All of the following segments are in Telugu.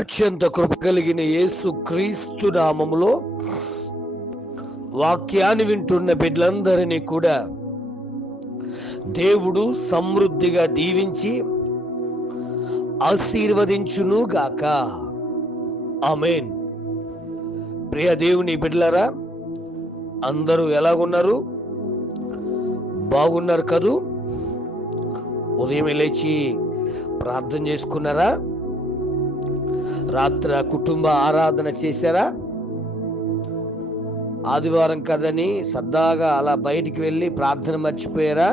అత్యంత కృప కలిగిన యేసు క్రీస్తు నామములో వాక్యాన్ని వింటున్న బిడ్డలందరినీ కూడా దేవుడు సమృద్ధిగా దీవించి ఆశీర్వదించును గాక. ఆమేన్. ప్రియ దేవుని బిడ్డలారా, అందరూ ఎలాగున్నారు? బాగున్నారు కదూ? ఉదయం లేచి ప్రార్థన చేసుకున్నారా? రాత్రి కుటుంబ ఆరాధన చేశారా? ఆదివారం కదని సరదాగా అలా బయటికి వెళ్ళి ప్రార్థన మర్చిపోయారా?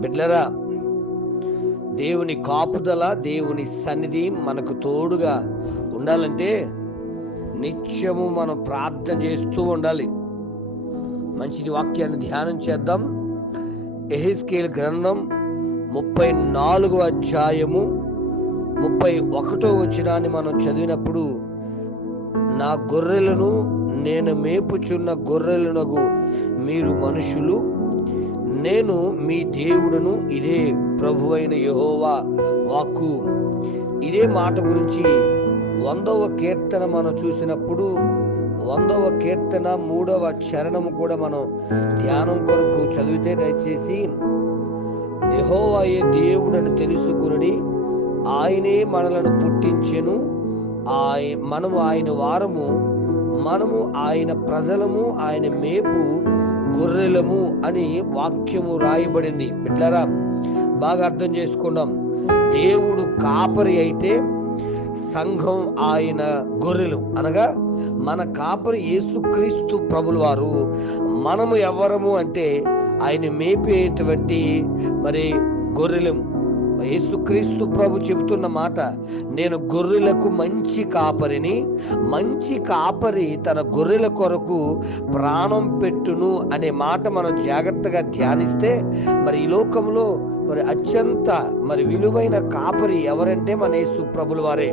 బిడ్డలారా, దేవుని కాపుదల, దేవుని సన్నిధి మనకు తోడుగా ఉండాలంటే నిత్యము మనం ప్రార్థన చేస్తూ ఉండాలి. మంచిది. వాక్యాన్ని ధ్యానం చేద్దాం. యెహెజ్కేలు గ్రంథం 34వ అధ్యాయము 31వ వచనాన్ని మనం చదివినప్పుడు, నా గొర్రెలను నేను మేపుచున్న గొర్రెలనగు మీరు మనుషులు, నేను మీ దేవుడును, ఇదే ప్రభువైన యెహోవా వాక్కు. ఇదే మాట గురించి 100వ కీర్తన మనం చూసినప్పుడు 100వ కీర్తన 3వ చరణము కూడా మనం ధ్యానం కొరకు చదివితే, దయచేసి యెహోవాయే దేవుడని తెలుసుకుని ఆయనే మనలను పుట్టించెను, మనము ఆయన వారము, మనము ఆయన ప్రజలము, ఆయన మేపు గొర్రెలము అని వాక్యము రాయబడింది. బిడ్డలారా, బాగా అర్థం చేసుకున్నాం. దేవుడు కాపరి అయితే సంఘం ఆయన గొర్రెలు, అనగా మన కాపరి యేసుక్రీస్తు ప్రభుల వారు. మనము ఎవరము అంటే ఆయన మేపేటువంటి గొర్రెలము. యేసుక్రీస్తు ప్రభు చెబుతున్న మాట, నేను గొర్రెలకు మంచి కాపరిని, మంచి కాపరి తన గొర్రెల కొరకు ప్రాణం పెట్టును అనే మాట మనం జాగ్రత్తగా ధ్యానిస్తే, ఈ లోకంలో అత్యంత విలువైన కాపరి ఎవరంటే మన యేసు ప్రభుల వారే.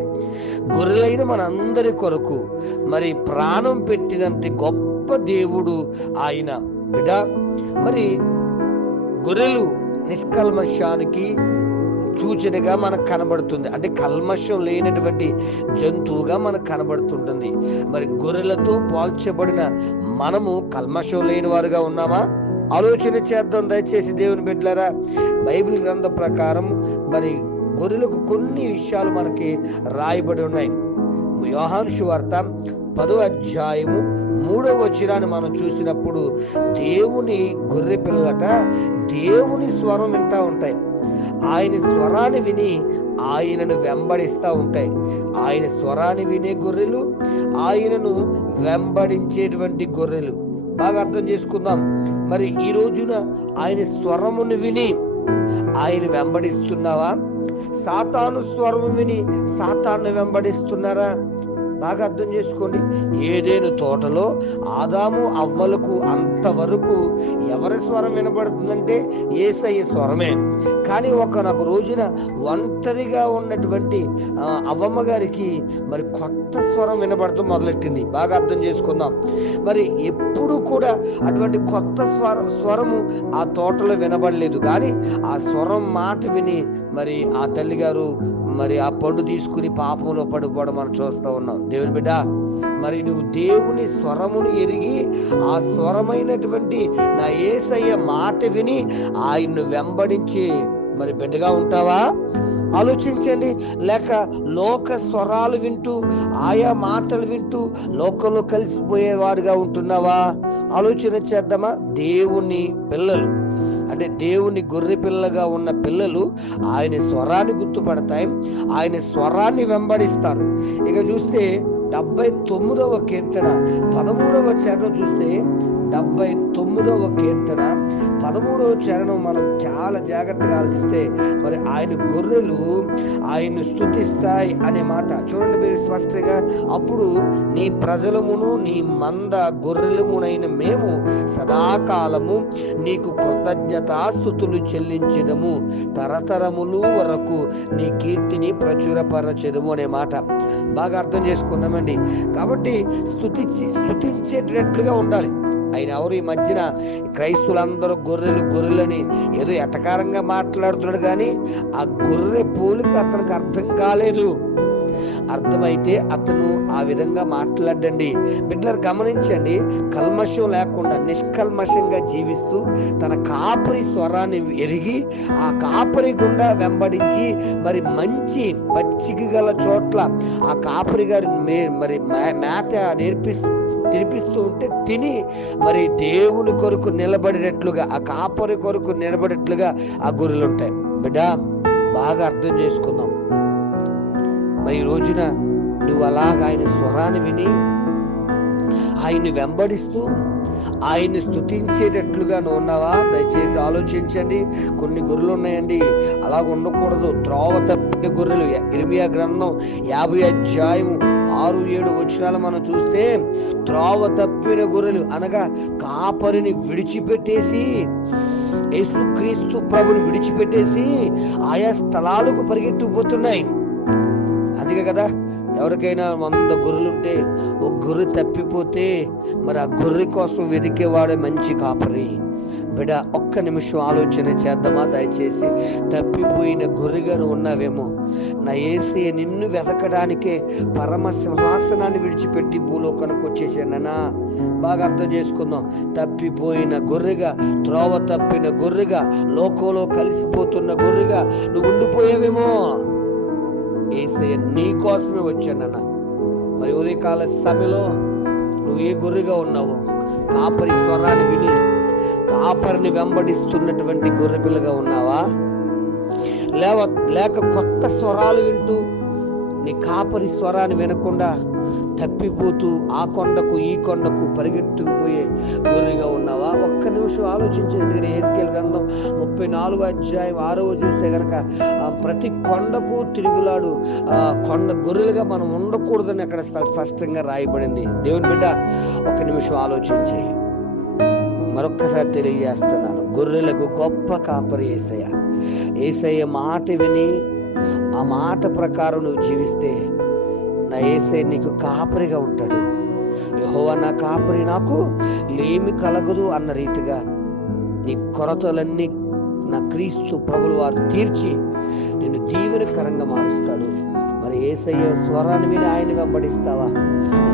గొర్రెలైన మన అందరి కొరకు ప్రాణం పెట్టినంత గొప్ప దేవుడు ఆయన. బిడ్డ, గొర్రెలు నిష్కల్మషానికి సూచనగా మనకు కనబడుతుంది. అంటే కల్మషం లేనటువంటి జంతువుగా మనకు కనబడుతుంటుంది. గొర్రెలతో పోల్చబడిన మనము కల్మషం లేని వారుగా ఉన్నామా? ఆలోచన చేద్దాం దయచేసి దేవుని బిడ్డలారా. బైబిల్ గ్రంథం ప్రకారం గొర్రెలకు కొన్ని విషయాలు మనకి రాయబడి ఉన్నాయి. యోహాను సువార్త 10వ అధ్యాయము 3వ వచనాన్ని మనం చూసినప్పుడు, దేవుని గొర్రె పిల్లలట దేవుని స్వరం వింటా ఉంటాయి. ఆయన స్వరాన్ని విని ఆయనను వెంబడిస్తూ ఉంటాయి. ఆయన స్వరాన్ని వినే గొర్రెలు, ఆయనను వెంబడించేటువంటి గొర్రెలు. బాగా అర్థం చేసుకుందాం. ఈ రోజున ఆయన స్వరమును విని ఆయన వెంబడిస్తున్నావా? సాతాను స్వరము విని సాతాను వెంబడిస్తున్నారా? బాగా అర్థం చేసుకోండి. ఏదైనా తోటలో ఆదాము అవ్వలకు అంతవరకు ఎవరి స్వరం వినబడుతుందంటే యేసయ్య స్వరమే. కానీ ఒకనొక రోజున ఒంటరిగా ఉన్నటువంటి అవ్వమ్మ గారికి కొత్త స్వరం వినబడటం మొదలెట్టింది. బాగా అర్థం చేసుకుందాం. ఎప్పుడు కూడా అటువంటి కొత్త స్వరము ఆ తోటలో వినబడలేదు. కానీ ఆ స్వరం మాట విని ఆ తల్లిగారు ఆ పండు తీసుకుని పాపంలో పడిపోవడం మనం చూస్తూ ఉన్నాం. దేవుని బిడ్డ, నువ్వు దేవుని స్వరమును ఎరిగి ఆ స్వరమైనటువంటి నా యేసయ్య మాట విని ఆయన్ను వెంబడించి బిడ్డగా ఉంటావా? ఆలోచించండి. లేక లోక స్వరాలు వింటూ, ఆయా మాటలు వింటూ లోకంలో కలిసిపోయేవాడుగా ఉంటున్నావా? ఆలోచన చేద్దామా. దేవుని పిల్లలు అంటే దేవుని గొర్రె పిల్లగా ఉన్న పిల్లలు ఆయన స్వరాన్ని గుర్తుపడతాయి, ఆయన స్వరాన్ని వెంబడిస్తారు. ఇక చూస్తే 79వ కీర్తన 13వ చరణం చూస్తే, 79వ కీర్తన 13వ చరణం మనం చాలా జాగ్రత్తగా ఆలోచిస్తే ఆయన గొర్రెలు ఆయన్ను స్తుతిస్తాయి అనే మాట చూడండి మీరు స్పష్టంగా. అప్పుడు నీ ప్రజలమును నీ మంద గొర్రెలమునైన మేము సదాకాలము నీకు కృతజ్ఞతాస్తుతులు చెల్లించెదము, తరతరములు వరకు నీ కీర్తిని ప్రచురపరచెదము అనే మాట. బాగా అర్థం చేసుకుందామండి. కాబట్టి స్తుతించేటట్లుగా ఉండాలి. ఆయన ఎవరు? ఈ మధ్యన క్రైస్తువులందరూ గొర్రెలని ఏదో ఎటకారంగా మాట్లాడుతున్నాడు, కానీ ఆ గొర్రె పోలిక అతనికి అర్థం కాలేదు. అర్థమైతే అతను ఆ విధంగా మాట్లాడండి. బిడ్డలు గమనించండి, కల్మషం లేకుండా నిష్కల్మషంగా జీవిస్తూ తన కాపరి స్వరాన్ని ఎరిగి ఆ కాపరి గుండా వెంబడించి మరి మంచి పచ్చిక గల చోట్ల ఆ కాపరి గారి మరి మేత తినిపిస్తూ ఉంటే తిని మరి దేవుని కొరకు నిలబడినట్లుగా, ఆ కాపరి కొరకు నిలబడినట్లుగా ఆ గొర్రెలు ఉంటాయి. బిడ్డ బాగా అర్థం చేసుకుందాం. మరి ఈ రోజున నువ్వు అలాగా ఆయన స్వరాన్ని విని ఆయన్ని వెంబడిస్తూ ఆయన్ని స్తుతించేటట్లుగా నువ్వు ఉన్నావా? దయచేసి ఆలోచించండి. కొన్ని గొర్రెలు ఉన్నాయండి, అలాగ ఉండకూడదు. త్రోవ తప్పిన గొర్రెలు. ఇర్మియా గ్రంథం 50 అధ్యాయము 6-7 వచనాలు మనం చూస్తే, త్రోవ తప్పిన గొర్రెలు అనగా కాపరిని విడిచిపెట్టేసి, యేసుక్రీస్తు ప్రభుని విడిచిపెట్టేసి ఆయా స్థలాలకు పరిగెట్టుకుపోతున్నాయి. అందుకే కదా, ఎవరికైనా 100 గొర్రెలుంటే ఒక గొర్రె తప్పిపోతే మరి ఆ గొర్రె కోసం వెతికేవాడే మంచి కాపరి. బిడ్డ ఒక్క నిమిషం ఆలోచన చేద్దామా? దయచేసి తప్పిపోయిన గొర్రెగా ఉన్నావేమో. నా యేసయ్య నిన్ను వెతకడానికే పరమ సింహాసనాన్ని విడిచిపెట్టి భూలోకానికి వచ్చేసానన్నా. బాగా అర్థం చేసుకుందాం. తప్పిపోయిన గొర్రెగా, త్రోవ తప్పిన గొర్రెగా, లోకంలో కలిసిపోతున్న గొర్రెగా నువ్వు ఉండిపోయావేమో. యేసయ్య నీ కోసమే వచ్చానన్న. మరి ఉదయకాల సమయంలో నువ్వు ఏ గొర్రెగా ఉన్నావో, కాపరి స్వరాన్ని విని కాపరిని వెంబడిస్తున్నటువంటి గొర్రె పిల్లగా ఉన్నావా? లేక కొత్త స్వరాలు వింటూ నీ కాపరి స్వరాన్ని వినకుండా తప్పిపోతూ ఆ కొండకు ఈ కొండకు పరిగెట్టుకుపోయే గొర్రెగా ఉన్నావా? ఒక్క నిమిషం ఆలోచించు. ఎందుకంటే యెహెజ్కేలు గ్రంథం 34 అధ్యాయం 6వ చూస్తే కనుక ప్రతి కొండకు తిరుగులాడు కొండ గొర్రెలుగా మనం ఉండకూడదని అక్కడ స్పష్టంగా రాయబడింది. దేవుని బిడ్డ ఒక్క నిమిషం ఆలోచించి మరొక్కసారి తెలియజేస్తున్నాను, గొర్రెలకు గొప్ప కాపరి యేసయ్య. యేసయ్య మాట విని ఆ మాట ప్రకారం నువ్వు జీవిస్తే నా యేసయ్య నీకు కాపరిగా ఉంటాడు. యెహోవా నా కాపరి, నాకు లేమి కలగదు అన్న రీతిగా నీ కొరతలన్నీ నా క్రీస్తు ప్రభులు వారు తీర్చి నిన్ను దీవెనకరంగా మారుస్తాడు. మరి యేసయ్య స్వరాన్ని విని ఆయన వెంబడిస్తావా?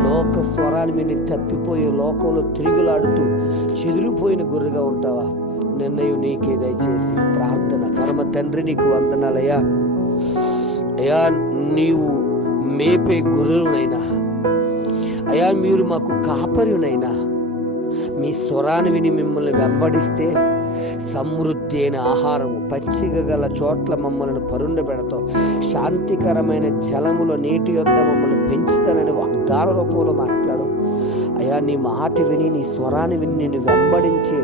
లోక స్వరాన్ని విని తప్పిపోయి లోకంలో తిరుగులాడుతూ చెదిరిపోయిన గొర్రెగా ఉంటావా? నిర్ణయం నీకే. దయచేసి ప్రార్థన. పరమ తండ్రి, నీకు వందనాలయ్యా. అయ్యా, నీవు మేపే గొర్రెలునైనా, అయ్యా మీరు మాకు కాపరినైనా, మీ స్వరాన్ని విని మిమ్మల్ని వెంబడిస్తే సమృద్ధి అయిన ఆహారము, పచ్చిక గల చోట్ల మమ్మల్ని పరుండ పెడతావు, శాంతికరమైన జలములో నీటి యొద్ద మమ్మల్ని పెంచుతానని వాగ్దాన రూపంలో మాట్లాడు. అయ్యా, నీ మాట విని నీ స్వరాన్ని విని నిన్ను వెంబడించే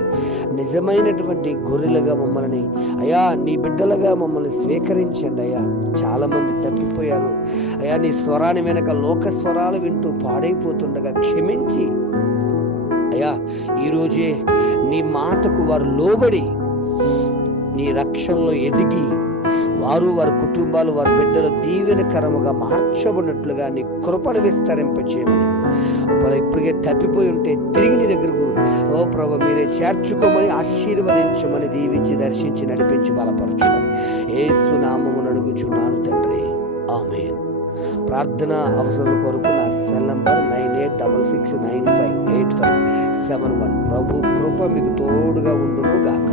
నిజమైనటువంటి గొర్రెలుగా మమ్మల్ని, అయ్యా నీ బిడ్డలుగా మమ్మల్ని స్వీకరించండి. అయ్యా, చాలామంది తప్పిపోయారు అయ్యా, నీ స్వరాన్ని వెనక లోక స్వరాలు వింటూ పాడైపోతుండగా క్షమించి అయ్యా ఈరోజే నీ మాటకు వారు లోబడి నీ రక్షణలో ఎదిగి వారు, వారి కుటుంబాలు, వారి బిడ్డలు దీవెనకరముగా మార్చబడినట్లుగా నీ కృపను విస్తరింపచేయమని, ఇప్పటికే తప్పిపోయి ఉంటే తిరిగి నీ దగ్గరకు ఓ ప్రభు మీరే చేర్చుకోమని, ఆశీర్వదించమని, దీవించి దర్శించి నడిపించి బలపరచమని యేసు నామమున అడుగుచున్నాను తండ్రి. ఆమేన్. ప్రార్థన అవసరం కొరకు నా సెల్ నంబర్ 9866958571. ప్రభు కృప మీకు తోడుగా ఉండును గాక.